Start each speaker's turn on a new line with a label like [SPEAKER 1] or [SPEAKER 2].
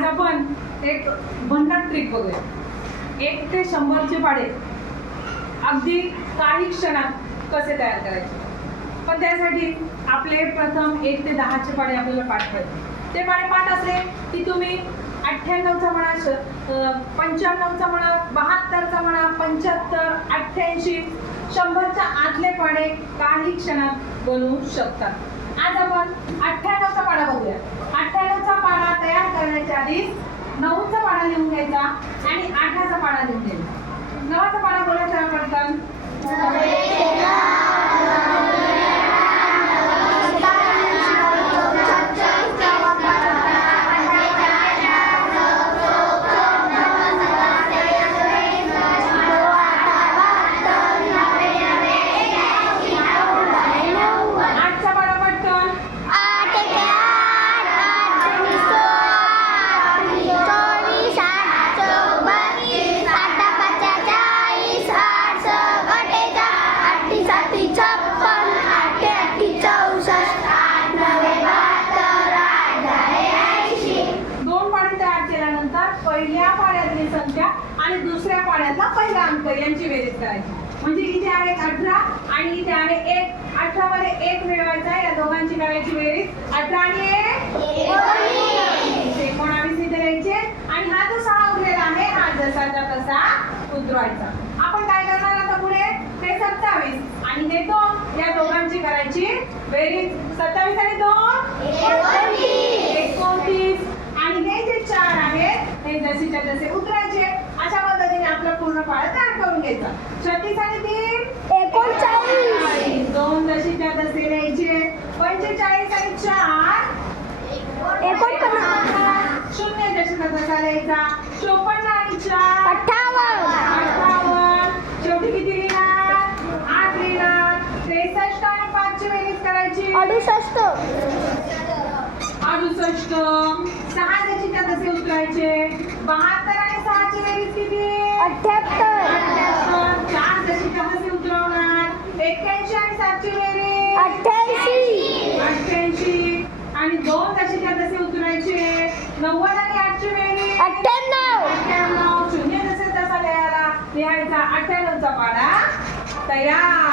[SPEAKER 1] आज आपण एक भन्नाट ट्रिक बघूया. एक ते शंभरचे पाडे. अगदी काही क्षणात कसे तयार करायचे? पण त्यासाठी आपले प्रथम एक ते दहाचे पाडे आपल्याला पाठ पाहिजे ते पाडे पाठ असले की तुम्ही अठ्ठ्याण्णवचा म्हणा पंच्याण्णवचा म्हणा बहात्तरचा म्हणा पंच्याहत्तर अठ्ठ्याऐंशी शंभरच्या आतले पाडे काही क्षणात बनवू शकतात. आज आपण अठ्ठ्याण्णवचा पाडा बघूया. अठ्ठ्याण्णवचा पाडा आधी नऊचा पाडा लिहून घ्यायचा आणि आठाचा पाडा लिहून घ्यायचा. आणि दुसऱ्या पाण्यातला पहिला अंक यांची बेरीज करायची. म्हणजे इथे आहे अठरा आणि इथे आहे एक. अठरा मध्ये एक मिळवायचा या दोघांची करायची बेरीज. अठरा आणि एकोणावीस इथे द्यायचे आणि हा जो सहा उरलेला आहे हा जसाचा तसा उतरवायचा. आपण काय करणार आता पुढे? ते सत्तावीस आणि हे दोन या दोघांची करायची बेरीज. सत्तावीस आणि दोन
[SPEAKER 2] एकोणतीस.
[SPEAKER 1] एकोणतीस आणि हे जे चार आहेत हे जसेच्या तसे उतरायचे अशा पद्धतीने आपलं पूर्ण पाळ तयार करून घ्यायचा छत्तीस आणि तीन
[SPEAKER 2] एकोणचाळीस.
[SPEAKER 1] दोन जशीच्या तसे द्यायचे. पंचेचाळीस आणि चार.
[SPEAKER 2] एकोणपन्नास.
[SPEAKER 1] शून्य जशीचा तसा द्यायचा चोपन्न आणि चार.
[SPEAKER 2] अठ्ठावन्न.
[SPEAKER 1] अठ्ठावन्न. शेवटी किती लिहिणार? आठ लिहिणार. त्रेसष्ट आणि पाचची बेरीज करायची.
[SPEAKER 2] अडुसष्ट.
[SPEAKER 1] अडुसष्ट. सहा जशीच्या तसे उतरायचे. बहात्तर आणि सहाची बेरीज किती? अठ्ठ्याहत्तर. चार जशीच्या तसे उतरवणार एक्क्याऐंशी आणि सातची बेरीज
[SPEAKER 2] अठ्ठ्याऐंशी.
[SPEAKER 1] अठ्ठ्याऐंशी. आणि दोन जशीच्या तसे उतरायचे? नव्वद आणि आठची बेरीज
[SPEAKER 2] अठ्ठ्याण्णव.
[SPEAKER 1] अठ्ठ्याण्णव. शून्य जसे तसा लिहायला लिहायचा अठ्ठ्याण्णवचा पाडा. तयार.